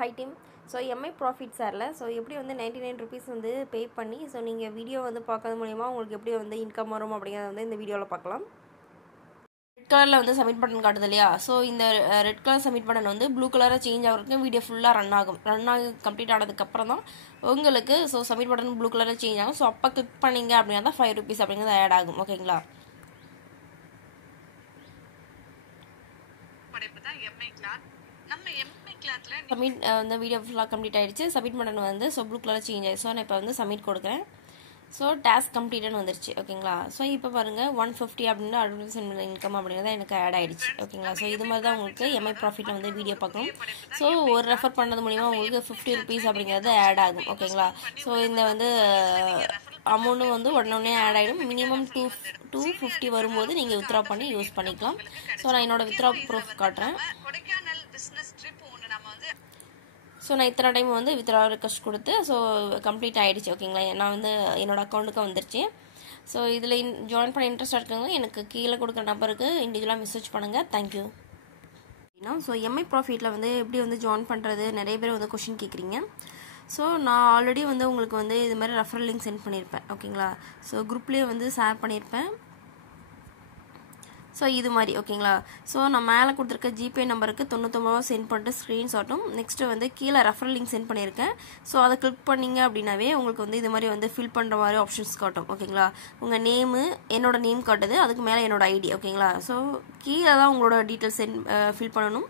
High team. So MI profit சாரில் so எப்படி வந்து 99 ருபீஸ் வந்து பே பண்ணி ஸோ நீங்கள் வீடியோ வந்து பார்க்கறது மூலிமா உங்களுக்கு எப்படி வந்து இன்கம் வரும் அப்படிங்கிறத வந்து இந்த வீடியோவில் பார்க்கலாம். ரெட் கலரில் வந்து சப்மிட் பட்டன் காட்டுது இல்லையா? ஸோ இந்த ரெட் கலர் சப்மிட் பட்டன் வந்து ப்ளூ கலராக சேஞ்ச் ஆகிறதுக்கு வீடியோ ஃபுல்லாக ரன் ஆகி கம்ப்ளீட் ஆனதுக்கப்புறம் தான் உங்களுக்கு ஸோ சப்மிட் பட்டன் ப்ளூ கலராக சேஞ்ச் ஆகும். ஸோ அப்போ கிளிக் பண்ணிங்க அப்படின்னா தான் 5 ருபீஸ் அப்படிங்கிறது ஆட் ஆகும். ஓகேங்களா? சப்மிட் வந்து வீடியோ ஃபுல்லாக கம்ப்ளீட் ஆகிடுச்சு. சப்மிட் பட்டன் வந்து ஸோ ப்ளூ கலர் சேஞ்ச் ஆகிடுச்சு. ஸோ நான் இப்போ வந்து சப்மிட் கொடுக்குறேன். ஸோ டாஸ்க் கம்ப்ளீட்னு வந்துருச்சு. ஓகேங்களா? ஸோ இப்போ பாருங்கள் 150 அப்படின்னு அட்வர்டைஸ்மெண்ட் இன்கம் அப்படிங்கிறத எனக்கு ஆட் ஆகிடுச்சு. ஓகேங்களா? ஸோ இது மாதிரி தான் உங்களுக்கு எம்ஐ ப்ராஃபிட்டில் வந்து வீடியோ பார்க்கணும். ஸோ ஒரு ரெஃபர் பண்ணது மூலிமா உங்களுக்கு 50 ருபீஸ் அப்படிங்கிறது ஆட் ஆகும். ஓகேங்களா? ஸோ இந்த வந்து அமௌண்ட்டு வந்து உடனே ஆட் ஆகிடும். மினிமம் 250 வரும்போது நீங்கள் வித்ட்ரா பண்ணி யூஸ் பண்ணிக்கலாம். ஸோ நான் என்னோட வித்ட்ரா ப்ரூஃப் காட்டுறேன். ஸோ நான் இத்தனை டைம் வந்து வித்ட்ரா ரெக்வஸ்ட் கொடுத்து ஸோ கம்ப்ளீட் ஆகிடுச்சு. ஓகேங்களா? நான் வந்து என்னோடய அக்கௌண்ட்டுக்கு வந்துருச்சு. ஸோ இதில் ஜாயின் பண்ண இன்ட்ரெஸ்ட் இருக்கவங்க எனக்கு கீழே கொடுக்குற நம்பருக்கு இண்டிவிஜுவலாக மெசேஜ் பண்ணுங்கள். தேங்க்யூ. ஸோ எம்ஐ ப்ராஃபிட்டில் வந்து எப்படி வந்து ஜாயின் பண்ணுறது நிறைய பேர் வந்து கொஷின் கேட்குறீங்க. ஸோ நான் ஆல்ரெடி வந்து உங்களுக்கு வந்து இது மாதிரி ரெஃபரல் லிங்க் சென்ட் பண்ணியிருப்பேன். ஓகேங்களா? ஸோ குரூப்லேயே வந்து ஷேர் பண்ணியிருப்பேன். ஸோ இது மாதிரி. ஓகேங்களா? ஸோ நான் மேலே கொடுத்துருக்க ஜிபே நம்பருக்கு 99 சென்ட் பண்ணிட்டு ஸ்க்ரீன்ஷாட்டும் நெக்ஸ்ட்டு வந்து கீழே ரெஃபரல் லிங்க் சென்ட் பண்ணியிருக்கேன். ஸோ அதை கிளிக் பண்ணிங்க அப்படின்னாவே உங்களுக்கு வந்து இது மாதிரி வந்து ஃபில் பண்ணுற மாதிரி ஆப்ஷன்ஸ் காட்டும். ஓகேங்களா? உங்கள் நேமு என்னோட நேம் காட்டுது, அதுக்கு மேலே என்னோட ஐடி. ஓகேங்களா? ஸோ கீழே தான் உங்களோட டீட்டெயில்ஸ் ஃபில் பண்ணணும்.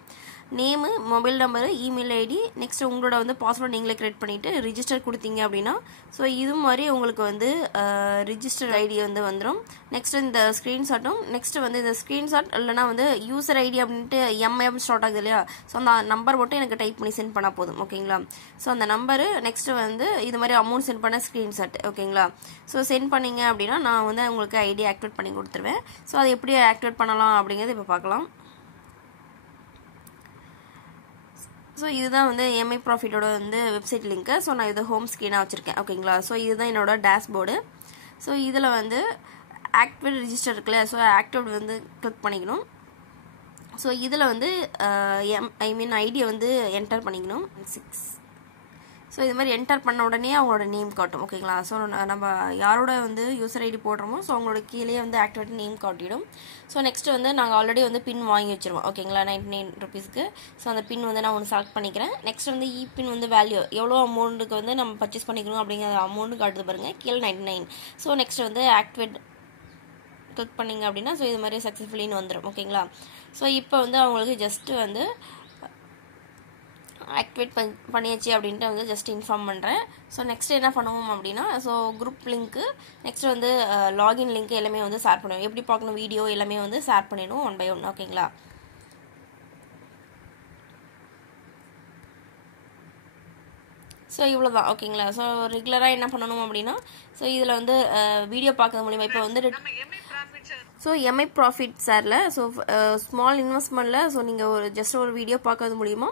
Name, mobile number, email ID, next உங்களோட வந்து பாஸ்வேர்ட் நீங்களே கிரியேட் பண்ணிவிட்டு ரிஜிஸ்டர் கொடுத்தீங்க அப்படின்னா ஸோ இது மாதிரி உங்களுக்கு வந்து ரிஜிஸ்டர் ஐடி வந்து வந்துடும். நெக்ஸ்ட் இந்த ஸ்க்ரீன்ஷாட்டும் நெக்ஸ்ட் வந்து இந்த ஸ்க்ரீன்ஷாட் இல்லைனா வந்து யூசர் ஐடி அப்படின்ட்டு எம்ஐஎம் ஸ்டார்ட் ஆகுது இல்லையா? ஸோ அந்த நம்பர் மட்டும் எனக்கு டைப் பண்ணி சென்ட் பண்ணால் போதும். ஓகேங்களா? ஸோ அந்த நம்பரு நெக்ஸ்ட்டு வந்து இது மாதிரி அமௌண்ட் சென்ட் பண்ண ஸ்க்ரீன்ஷாட். ஓகேங்களா? ஸோ சென்ட் பண்ணிங்க அப்படின்னா நான் வந்து உங்களுக்கு ஐடி ஆக்டிவேட் பண்ணி கொடுத்துருவேன். ஸோ அதை எப்படி ஆக்டிவேட் பண்ணலாம் அப்படிங்கிறது இப்போ பார்க்கலாம். ஸோ இதுதான் வந்து எம்ஐ ப்ராஃபிட்டோட வந்து வெப்சைட் லிங்க்கு. ஸோ நான் இது ஹோம் ஸ்க்ரீனாக வச்சுருக்கேன். ஓகேங்களா? ஸோ இதுதான் என்னோட டேஷ்போர்டு. ஸோ இதில் வந்து ஆக்டிவேட் ரிஜிஸ்டர் இருக்குல்ல, ஸோ ஆக்டிவேட் வந்து கிளிக் பண்ணிக்கணும். ஸோ இதில் வந்து ஐடியை வந்து என்டர் பண்ணிக்கணும். 6. ஸோ இது மாதிரி என்டர் பண்ண உடனே அவங்களோட நேம் காட்டும். ஓகேங்களா? ஸோ நம்ம யாரோட வந்து யூசர் ஐடி போடுறோமோ ஸோ அவங்களோட கீழே வந்து ஆக்டிவேட் நேம் காட்டிடும். ஸோ நெக்ஸ்ட் வந்து நாங்கள் ஆல்ரெடி வந்து பின் வாங்கி வச்சுருவோம். ஓகேங்களா? 99 ருபீஸ்க்கு. ஸோ அந்த பின் வந்து நான் ஒன்று செலக்ட் பண்ணிக்கிறேன். நெக்ஸ்ட் வந்து பின் வந்து வேல்யூ எவ்வளோ அமௌண்ட்டுக்கு வந்து நம்ம பர்ச்சேஸ் பண்ணிக்கணும் அப்படிங்கிற அமௌண்ட்டு காட்டுது பாருங்கள் கீழே 99. ஸோ நெக்ஸ்ட் வந்து ஆக்டிவேட் கிளிக் பண்ணிங்க அப்படின்னா ஸோ இது மாதிரி சக்ஸஸ்ஃபுல்லின்னு வந்துடும். ஓகேங்களா? ஸோ இப்போ வந்து அவங்களுக்கு ஜஸ்ட்டு வந்து ஆக்டிவேட் பண்ணியாச்சு அப்படின்ட்டு வந்து ஜஸ்ட் இன்ஃபார்ம் பண்ணுறேன். ஸோ நெக்ஸ்ட் என்ன பண்ணுவோம் அப்படின்னா ஸோ குரூப் லிங்க்கு நெக்ஸ்ட் வந்து லாகின் லிங்க் எல்லாமே வந்து ஷேர் பண்ணுவோம். எப்படி பார்க்கணும் வீடியோ எல்லாமே வந்து ஷேர் பண்ணிடுவோம் 1 by 1. ஓகேங்களா? ஸோ இவ்வளோ தான். ஓகேங்களா? ஸோ ரெகுலராக என்ன பண்ணணும் அப்படின்னா ஸோ இதில் வந்து வீடியோ பார்க்கறது மூலிமா இப்போ வந்து ஸோ எம்ஐ ப்ராஃபிட் சாரில் ஸோ ஸ்மால் இன்வெஸ்ட்மெண்ட்டில் ஸோ நீங்கள் ஒரு ஜஸ்ட் ஒரு வீடியோ பார்க்கறது மூலிமா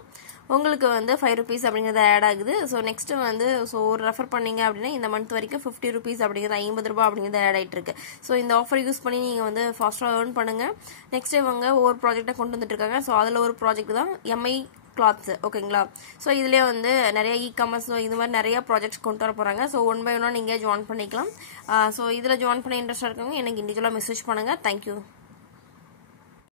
உங்களுக்கு வந்து 5 ருபீஸ் அப்படிங்கிறது ஆட் ஆகுது. ஸோ நெக்ஸ்ட்டு வந்து ஸோ ஒரு ரெஃபர் பண்ணிங்க அப்படின்னா இந்த மந்த் வரைக்கும் 50 ருபீஸ் அப்படிங்கிறது 50 ரூபா அப்படிங்கிறது ஆட் ஆகிட்டு இருக்கு. ஸோ இந்த ஆஃபர் யூஸ் பண்ணி நீங்கள் வந்து ஃபாஸ்ட்டாக ஏர்ன் பண்ணுங்கள். நெக்ஸ்ட் இவங்க ஒவ்வொரு ப்ராஜெக்டாக கொண்டு வந்துட்டு இருக்காங்க. ஸோ அதில் ஒரு ப்ராஜெக்ட் தான் எம்ஐ கிளாத்ஸ். ஓகேங்களா? ஸோ இதுலேயே வந்து நிறைய இ-காமர்ஸ் இது மாதிரி நிறைய ப்ராஜெக்ட்ஸ் கொண்டு வர போகிறாங்க. ஸோ 1 by 1 நீங்கள் ஜாயின் பண்ணிக்கலாம். ஸோ இதில் ஜாயின் பண்ண இன்ட்ரெஸ்ட் இருக்கவங்க எனக்கு இண்டிவிஜுவலாக மெசேஜ் பண்ணுங்கள். தேங்க்யூ.